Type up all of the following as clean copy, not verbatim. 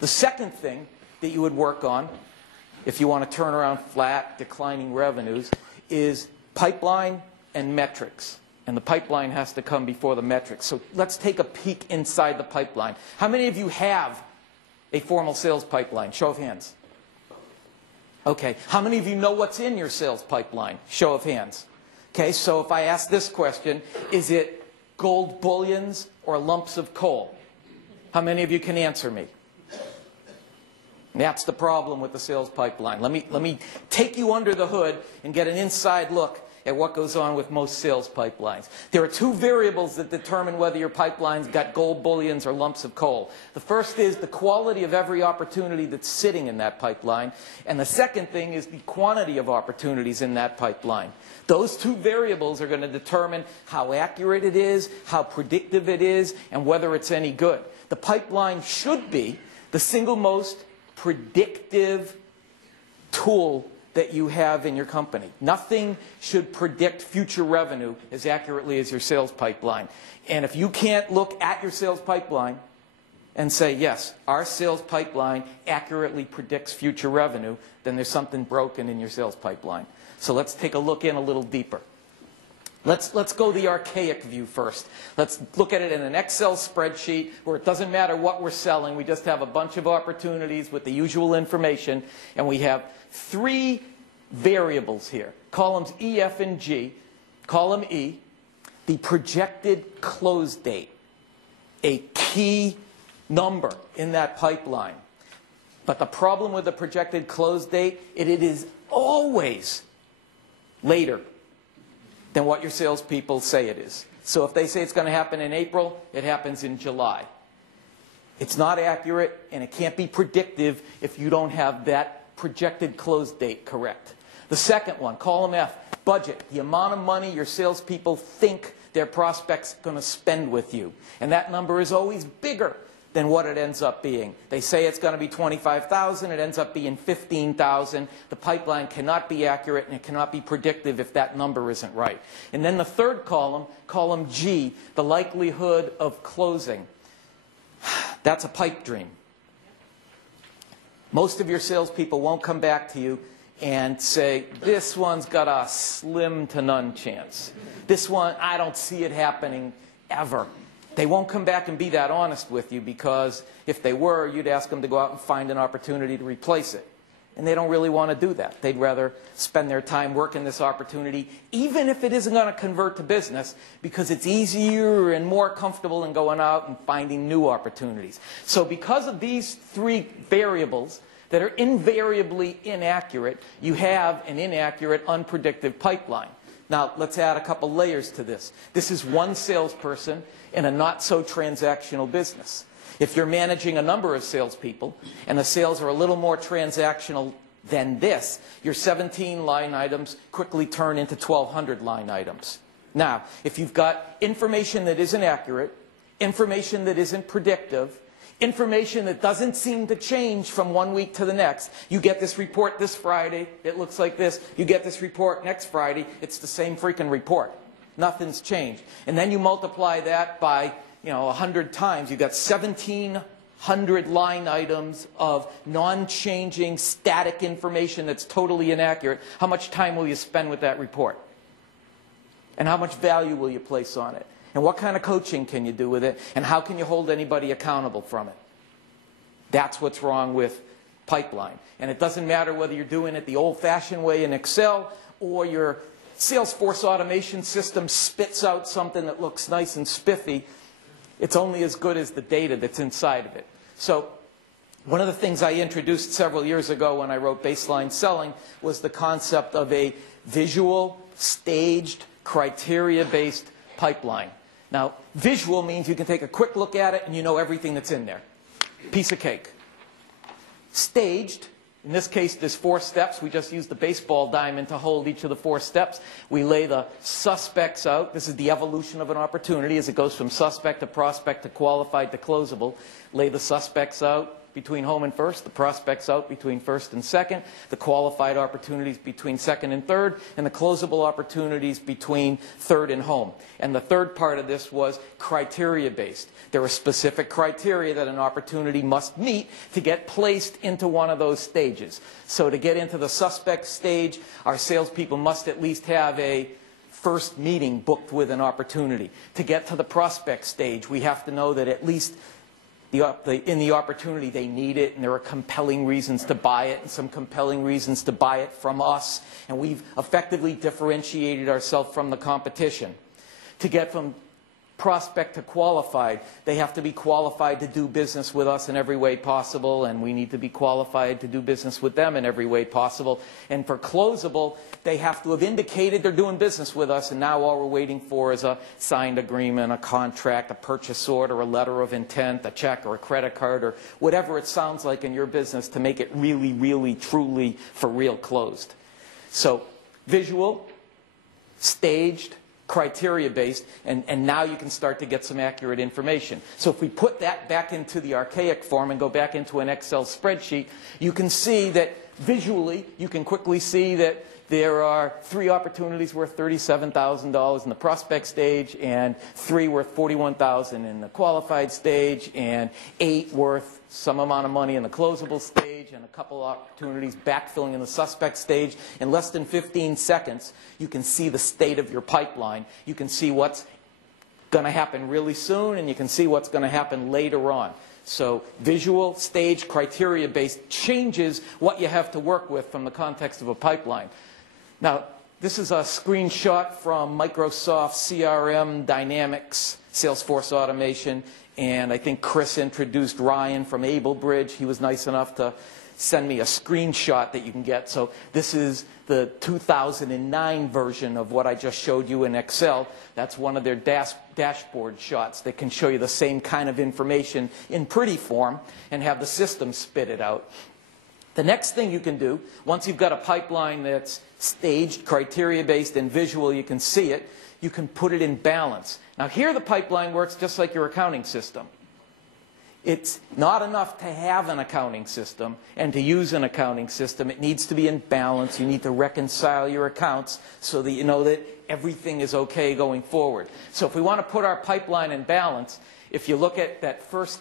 The second thing that you would work on, if you want to turn around flat, declining revenues, is pipeline and metrics. And the pipeline has to come before the metrics. So let's take a peek inside the pipeline. How many of you have a formal sales pipeline? Show of hands. Okay. How many of you know what's in your sales pipeline? Show of hands. Okay, so if I ask this question, is it gold bullions or lumps of coal? How many of you can answer me? That's the problem with the sales pipeline. Let me take you under the hood and get an inside look at what goes on with most sales pipelines. There are two variables that determine whether your pipeline's got gold bullions or lumps of coal. The first is the quality of every opportunity that's sitting in that pipeline. And the second thing is the quantity of opportunities in that pipeline. Those two variables are going to determine how accurate it is, how predictive it is, and whether it's any good. The pipeline should be the single most predictive tool that you have in your company. Nothing should predict future revenue as accurately as your sales pipeline. And if you can't look at your sales pipeline and say, yes, our sales pipeline accurately predicts future revenue, then there's something broken in your sales pipeline. So let's take a look in a little deeper. Let's go the archaic view first. Let's look at it in an Excel spreadsheet where it doesn't matter what we're selling. We just have a bunch of opportunities with the usual information, and we have three variables here. Columns E, F, and G. Column E, the projected close date, a key number in that pipeline. But the problem with the projected close date, it is always later than what your salespeople say it is. So if they say it's going to happen in April, it happens in July. It's not accurate, and it can't be predictive if you don't have that projected close date correct. The second one, column F, budget, the amount of money your salespeople think their prospect's going to spend with you. And that number is always bigger than what it ends up being. They say it's going to be $25,000, it ends up being $15,000. The pipeline cannot be accurate and it cannot be predictive if that number isn't right. And then the third column, column G, the likelihood of closing. That's a pipe dream. Most of your salespeople won't come back to you and say, this one's got a slim to none chance. This one, I don't see it happening ever. They won't come back and be that honest with you, because if they were, you'd ask them to go out and find an opportunity to replace it. And they don't really want to do that. They'd rather spend their time working this opportunity, even if it isn't going to convert to business, because it's easier and more comfortable than going out and finding new opportunities. So because of these three variables that are invariably inaccurate, you have an inaccurate, unpredictable pipeline. Now, let's add a couple layers to this. This is one salesperson in a not-so-transactional business. If you're managing a number of salespeople, and the sales are a little more transactional than this, your 17 line items quickly turn into 1,200 line items. Now, if you've got information that isn't accurate, information that isn't predictive, information that doesn't seem to change from one week to the next. You get this report this Friday, it looks like this. You get this report next Friday, it's the same freaking report. Nothing's changed. And then you multiply that by 100 times. You've got 1,700 line items of non-changing, static information that's totally inaccurate. How much time will you spend with that report? And how much value will you place on it? And what kind of coaching can you do with it? And how can you hold anybody accountable from it? That's what's wrong with pipeline. And it doesn't matter whether you're doing it the old-fashioned way in Excel, or your Salesforce automation system spits out something that looks nice and spiffy. It's only as good as the data that's inside of it. So one of the things I introduced several years ago when I wrote Baseline Selling was the concept of a visual, staged, criteria-based pipeline. Now, visual means you can take a quick look at it and you know everything that's in there. Piece of cake. Staged, in this case, there's 4 steps. We just use the baseball diamond to hold each of the 4 steps. We lay the suspects out. This is the evolution of an opportunity as it goes from suspect to prospect to qualified to closable. Lay the suspects out, between home and first, the prospects out between first and second, the qualified opportunities between second and third, and the closable opportunities between third and home. And the third part of this was criteria-based. There are specific criteria that an opportunity must meet to get placed into one of those stages. So to get into the suspect stage, our salespeople must at least have a first meeting booked with an opportunity. To get to the prospect stage, we have to know that at least in the opportunity they need it, and there are compelling reasons to buy it and some compelling reasons to buy it from us, and we've effectively differentiated ourselves from the competition. To get from prospect to qualified, they have to be qualified to do business with us in every way possible, and we need to be qualified to do business with them in every way possible. And for closable, they have to have indicated they're doing business with us, and now all we're waiting for is a signed agreement, a contract, a purchase order, a letter of intent, a check or a credit card, or whatever it sounds like in your business to make it really, really, truly, for real closed. So visual, staged, criteria-based, and now you can start to get some accurate information. So if we put that back into the archaic form and go back into an Excel spreadsheet, you can see that visually, you can quickly see that there are 3 opportunities worth $37,000 in the prospect stage, and 3 worth $41,000 in the qualified stage, and 8 worth some amount of money in the closable stage, and a couple opportunities backfilling in the suspect stage. In less than 15 seconds, you can see the state of your pipeline. You can see what's going to happen really soon, and you can see what's going to happen later on. So visual, stage, criteria-based changes what you have to work with from the context of a pipeline. Now, this is a screenshot from Microsoft CRM Dynamics Salesforce Automation, and I think Chris introduced Ryan from AbleBridge. He was nice enough to send me a screenshot that you can get. So this is the 2009 version of what I just showed you in Excel. That's one of their dashboard shots that can show you the same kind of information in pretty form and have the system spit it out. The next thing you can do, once you've got a pipeline that's staged, criteria-based, and visual, you can see it, you can put it in balance. Now here the pipeline works just like your accounting system. It's not enough to have an accounting system and to use an accounting system. It needs to be in balance. You need to reconcile your accounts so that you know that everything is okay going forward. So if we want to put our pipeline in balance, if you look at that first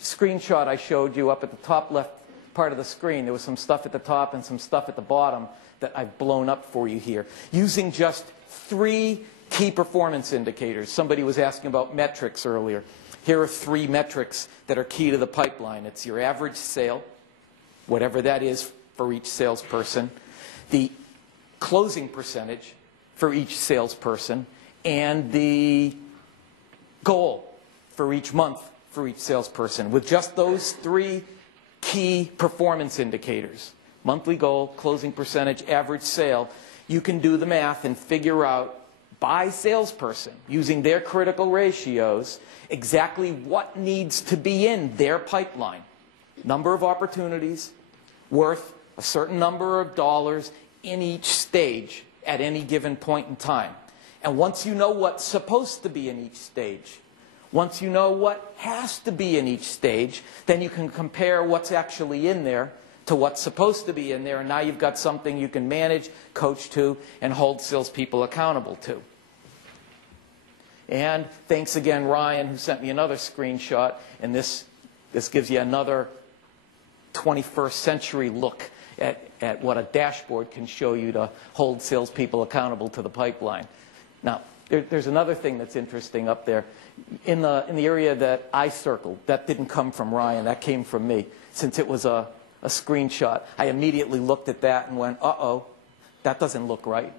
screenshot I showed you up at the top left part of the screen, there was some stuff at the top and some stuff at the bottom that I've blown up for you here. Using just 3 key performance indicators. Somebody was asking about metrics earlier. Here are 3 metrics that are key to the pipeline. It's your average sale, whatever that is for each salesperson, the closing percentage for each salesperson, and the goal for each month for each salesperson. With just those 3 key performance indicators, monthly goal, closing percentage, average sale, you can do the math and figure out by salesperson, using their critical ratios, exactly what needs to be in their pipeline. Number of opportunities worth a certain number of dollars in each stage at any given point in time. And once you know what's supposed to be in each stage, once you know what has to be in each stage, then you can compare what's actually in there to what's supposed to be in there, and now you've got something you can manage, coach to, and hold salespeople accountable to. And thanks again, Ryan, who sent me another screenshot, and this gives you another 21st century look at what a dashboard can show you to hold salespeople accountable to the pipeline. Now, there's another thing that's interesting up there. In the area that I circled, that didn't come from Ryan, that came from me. Since it was a screenshot, I immediately looked at that and went, uh-oh, that doesn't look right.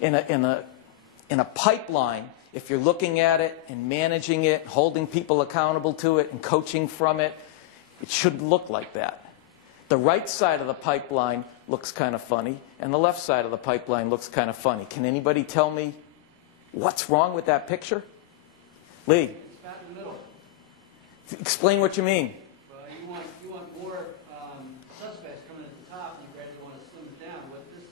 In a pipeline, if you're looking at it and managing it, holding people accountable to it and coaching from it, it should look like that. The right side of the pipeline looks kind of funny, and the left side of the pipeline looks kind of funny. Can anybody tell me what's wrong with that picture? Lee? It's fat in the middle. Explain what you mean. Well, you want more suspects coming at the top, and you gradually want to slim it down. What this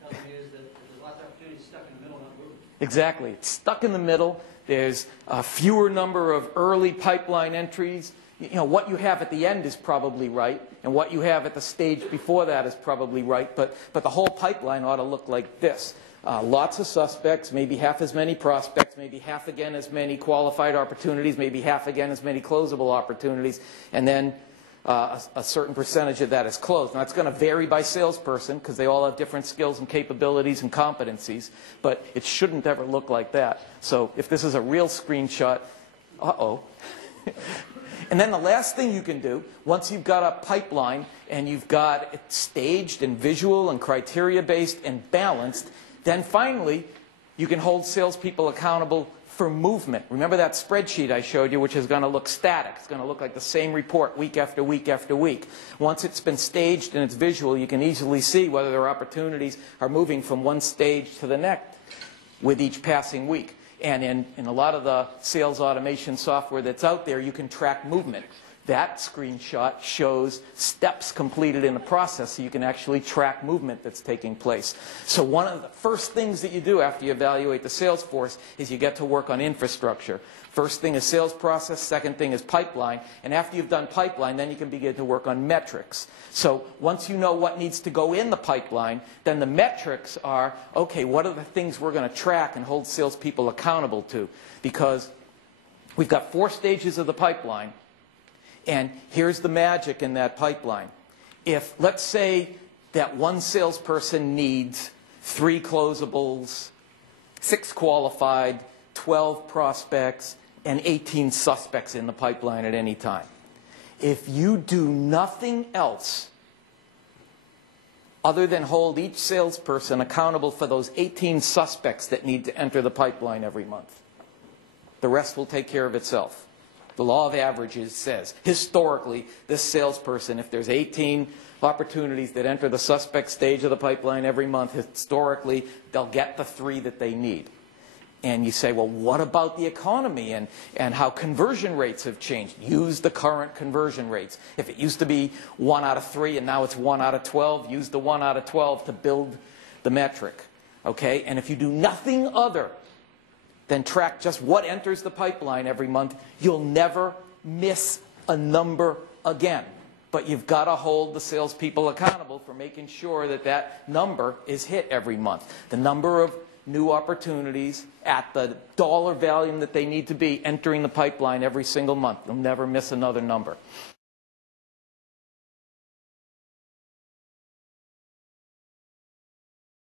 tells me is that there's lots of opportunities stuck in the middle, not moving. Exactly. It's stuck in the middle. There's a fewer number of early pipeline entries, you know, what you have at the end is probably right, and what you have at the stage before that is probably right, but the whole pipeline ought to look like this. Lots of suspects, maybe half as many prospects, maybe half again as many qualified opportunities, maybe half again as many closable opportunities, and then a certain percentage of that is closed. Now, it's going to vary by salesperson because they all have different skills and capabilities and competencies, but it shouldn't ever look like that. So if this is a real screenshot, uh-oh. And then the last thing you can do, once you've got a pipeline and you've got it staged and visual and criteria-based and balanced, then finally you can hold salespeople accountable for movement. Remember that spreadsheet I showed you, which is going to look static. It's going to look like the same report week after week after week. Once it's been staged and it's visual, you can easily see whether their opportunities are moving from one stage to the next with each passing week. And in a lot of the sales automation software that's out there, you can track movement. That screenshot shows steps completed in the process, so you can actually track movement that's taking place. So one of the first things that you do after you evaluate the sales force is you get to work on infrastructure. First thing is sales process, second thing is pipeline, and after you've done pipeline, then you can begin to work on metrics. So once you know what needs to go in the pipeline, then the metrics are, okay, what are the things we're going to track and hold salespeople accountable to? Because we've got 4 stages of the pipeline, and here's the magic in that pipeline. If, let's say, that one salesperson needs 3 closables, 6 qualified, 12 prospects, and 18 suspects in the pipeline at any time. If you do nothing else other than hold each salesperson accountable for those 18 suspects that need to enter the pipeline every month, the rest will take care of itself. The law of averages says, historically, this salesperson, if there's 18 opportunities that enter the suspect stage of the pipeline every month, historically, they'll get the 3 that they need. And you say, well, what about the economy and how conversion rates have changed? Use the current conversion rates. If it used to be 1 out of 3 and now it's 1 out of 12, use the 1 out of 12 to build the metric. Okay? And if you do nothing other than track just what enters the pipeline every month, you'll never miss a number again. But you've got to hold the salespeople accountable for making sure that that number is hit every month. The number of new opportunities at the dollar value that they need to be entering the pipeline every single month. You'll never miss another number.